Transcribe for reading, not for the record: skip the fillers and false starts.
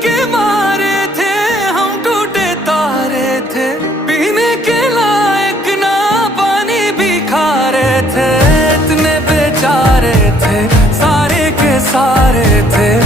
के मारे थे हम, टूटे तारे थे, पीने के लायक ना पानी भी खा रहे थे। इतने बेचारे थे, सारे के सारे थे।